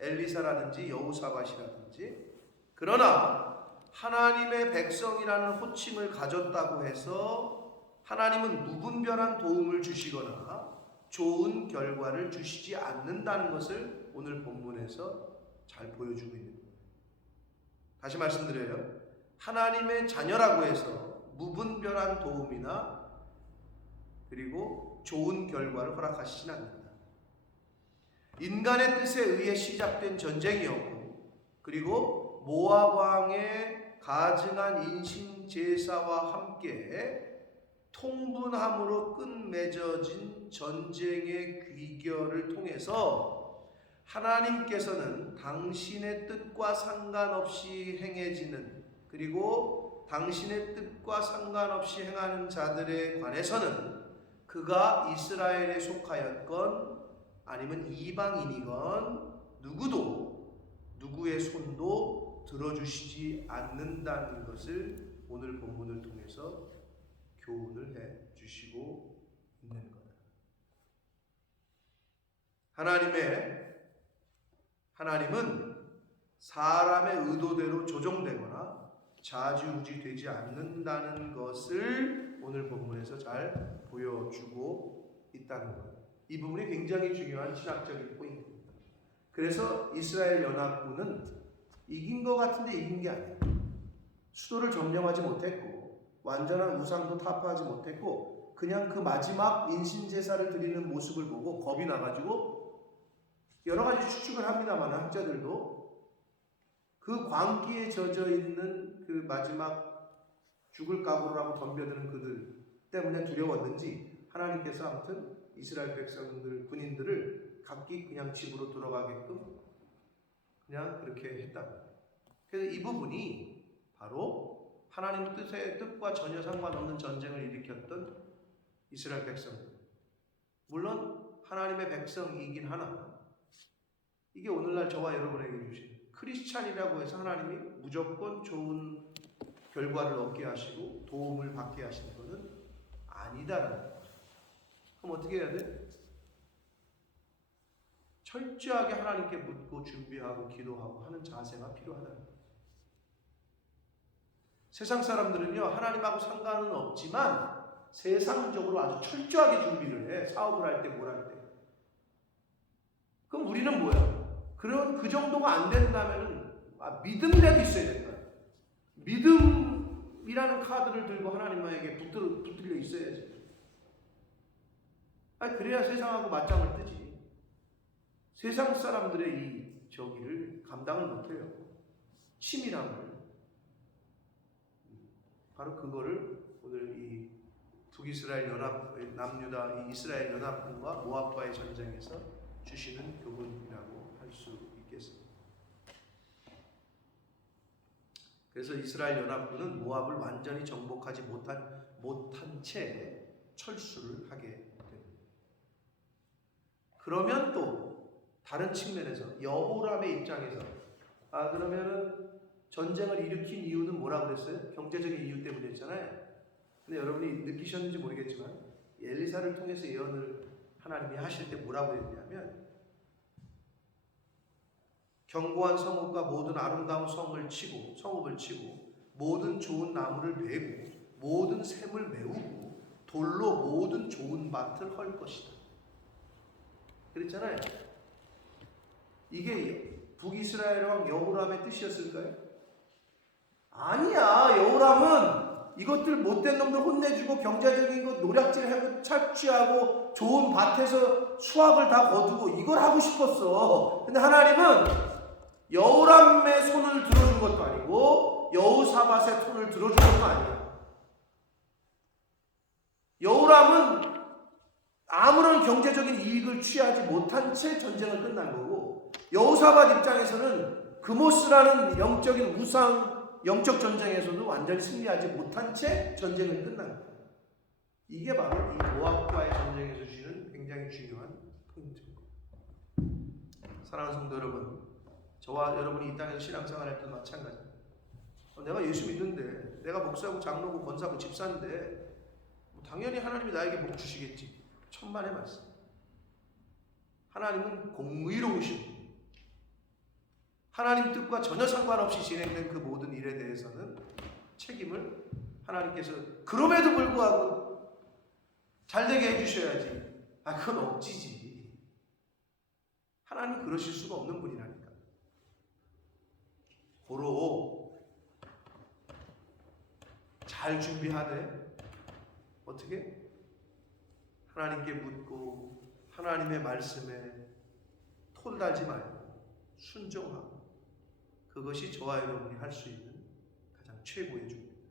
엘리사라든지 여호사밧이라든지. 그러나 하나님의 백성이라는 호칭을 가졌다고 해서 하나님은 무분별한 도움을 주시거나 좋은 결과를 주시지 않는다는 것을 오늘 본문에서 잘 보여주고 있는 거예요. 다시 말씀드려요. 하나님의 자녀라고 해서 무분별한 도움이나 그리고 좋은 결과를 허락하시진 않는다. 인간의 뜻에 의해 시작된 전쟁이었고 그리고 모압 왕의 가증한 인신 제사와 함께 통분함으로 끝맺어진 전쟁의 귀결을 통해서 하나님께서는 당신의 뜻과 상관없이 행해지는 그리고 당신의 뜻과 상관없이 행하는 자들에 관해서는 그가 이스라엘에 속하였건 아니면 이방인이건 누구도 누구의 손도 들어주시지 않는다는 것을 오늘 본문을 통해서 교훈을 해 주시고 있는 거다. 하나님은 사람의 의도대로 조정되거나 좌지우지 되지 않는다는 것을 오늘 본문에서 잘 보여주고 있다는 거예요. 이 부분이 굉장히 중요한 신학적인 포인트입니다. 그래서 이스라엘 연합군은 이긴 것 같은데 이긴 게 아니에요. 수도를 점령하지 못했고 완전한 우상도 타파하지 못했고 그냥 그 마지막 인신제사를 드리는 모습을 보고 겁이 나가지고 여러 가지 추측을 합니다만 학자들도 그 광기에 젖어 있는 그 마지막 죽을 각오라고 덤벼드는 그들 때문에 두려웠는지 하나님께서 아무튼 이스라엘 백성들 군인들을 각기 그냥 집으로 돌아가게끔 그냥 그렇게 했다. 그래서 이 부분이 바로 하나님 뜻과 전혀 상관없는 전쟁을 일으켰던 이스라엘 백성들. 물론 하나님의 백성이긴 하나 이게 오늘날 저와 여러분에게 주신 크리스찬이라고 해서 하나님이 무조건 좋은 결과를 얻게 하시고 도움을 받게 하시는 것은 아니다라는 거죠. 그럼 어떻게 해야 돼? 철저하게 하나님께 묻고 준비하고 기도하고 하는 자세가 필요하다는 거예요. 세상 사람들은요 하나님하고 상관은 없지만 세상적으로 아주 철저하게 준비를 해. 사업을 할 때 뭘 할 때. 그럼 우리는 뭐야? 그런 그 정도가 안 된다면은 믿음이라도 있어야 된다. 믿음이라는 카드를 들고 하나님에게 붙들려 있어야지. 그래야 세상하고 맞짱을 뜨지. 세상 사람들의 이 저기를 감당을 못해요. 치밀함을. 바로 그거를 오늘 이 북이스라엘 연합, 남유다 이 이스라엘 연합군과 모압과의 전쟁에서 주시는 교훈이라고 할 수 있겠습니다. 그래서 이스라엘 연합군은 모압을 완전히 정복하지 못한 채 철수를 하게 됩니다. 그러면 또 다른 측면에서 여호람의 입장에서 그러면은 전쟁을 일으킨 이유는 뭐라고 그랬어요? 경제적인 이유 때문이었잖아요. 근데 여러분이 느끼셨는지 모르겠지만 엘리사를 통해서 예언을 하나님이 하실 때 뭐라고 했냐면 견고한 성읍과 모든 아름다운 성읍을 치고 모든 좋은 나무를 베고 모든 샘을 메우고 돌로 모든 좋은 밭을 헐 것이다. 그랬잖아요. 이게 북이스라엘 왕 여호람의 뜻이었을까요? 아니야. 여호람은 이것들 못된 놈들 혼내주고 경제적인 것 노략질하고 착취하고 좋은 밭에서 수확을 다 거두고 이걸 하고 싶었어. 근데 하나님은 여호람의 손을 들어준 것도 아니고 여호사밧의 손을 들어준 것도 아니야. 여호람은 아무런 경제적인 이익을 취하지 못한 채 전쟁을 끝난 거고 여호사밧 입장에서는 그모스라는 영적인 우상 영적 전쟁에서도 완전히 승리하지 못한 채 전쟁을 끝난 거예요. 이게 바로 이 모압과의 전쟁에서 주시는 굉장히 중요한 포인트입니다. 사랑하는 성도 여러분, 저와 여러분이 이 땅에서 신앙생활할 때도 마찬가지입니다. 내가 예수 믿는데 내가 목사고 장로고 권사고 집사인데 당연히 하나님이 나에게 복 주시겠지. 천만의 말씀. 하나님은 공의로우십니다. 하나님 뜻과 전혀 상관없이 진행된 그 모든 일에 대해서는 책임을 하나님께서 그럼에도 불구하고 잘되게 해주셔야지. 그건 억지지. 하나님은 그러실 수가 없는 분이라니까. 고로 잘 준비하되 어떻게? 하나님께 묻고 하나님의 말씀에 토를 달지 말고 순종하고 그것이 저와 여러분이 할 수 있는 가장 최고의 준비입니다.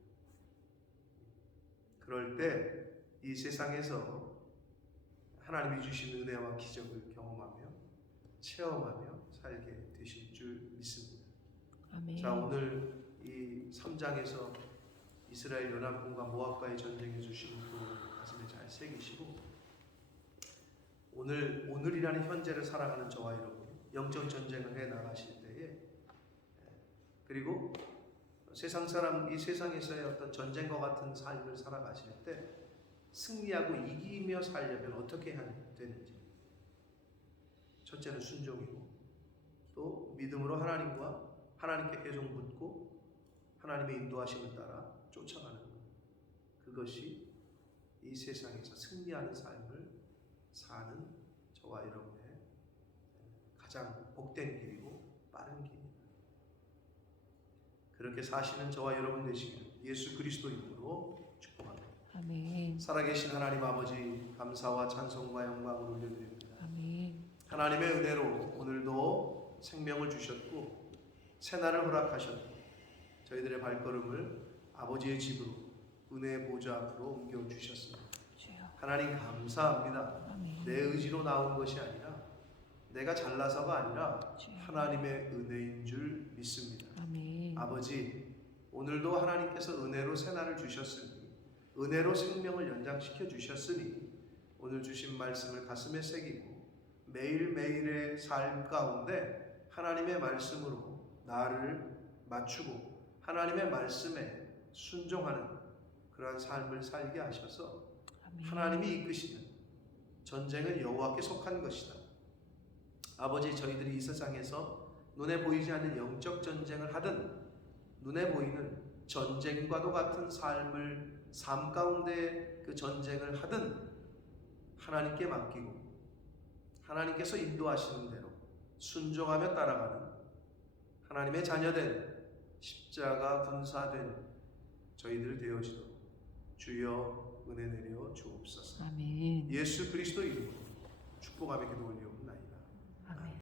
그럴 때 이 세상에서 하나님이 주신 은혜와 기적을 경험하며 체험하며 살게 되실 줄 믿습니다. 아멘. 자, 오늘 이 3장에서 이스라엘 연합군과 모압과의 전쟁에 주신 그 가슴에 잘 새기시고 오늘이라는 현재를 살아가는 저와 여러분 영적 전쟁을 해 나가실 때에 그리고 세상 사람 이 세상에서의 어떤 전쟁과 같은 삶을 살아가실 때 승리하고 이기며 살려면 어떻게 해야 되는지 첫째는 순종이고 또 믿음으로 하나님께 계속 묻고 하나님의 인도하심을 따라 쫓아가는 것. 그것이 이 세상에서 승리하는 삶을 사는 저와 여러분의 가장 복된 길이고 빠른 길입니다. 그렇게 사시는 저와 여러분 되시길 예수 그리스도 이름으로 축복합니다. 아멘. 살아계신 하나님 아버지 감사와 찬송과 영광을 올려드립니다. 아멘. 하나님의 은혜로 오늘도 생명을 주셨고 새날을 허락하셨고 저희들의 발걸음을 아버지의 집으로 은혜의 보좌 앞으로 옮겨주셨습니다. 주여. 하나님 감사합니다. 아멘. 내 의지로 나온 것이 아니라 내가 잘나서가 아니라 주여. 하나님의 은혜인 줄 믿습니다. 아멘. 아버지 오늘도 하나님께서 은혜로 새날을 주셨으니 은혜로 생명을 연장시켜 주셨으니 오늘 주신 말씀을 가슴에 새기고 매일매일의 삶 가운데 하나님의 말씀으로 나를 맞추고 하나님의 말씀에 순종하는 그러한 삶을 살게 하셔서 아멘. 하나님이 이끄시는 전쟁은 여호와께 속한 것이다. 아버지 저희들이 이 세상에서 눈에 보이지 않는 영적 전쟁을 하든 눈에 보이는 전쟁과도 같은 삶 가운데 그 전쟁을 하든 하나님께 맡기고 하나님께서 인도하시는 대로 순종하며 따라가는 하나님의 자녀된 십자가 군사된 저희들 되어지도록 주여 은혜 내려 주옵소서. 아멘. 예수 그리스도 이름으로 축복하며 기도 올리옵나이다.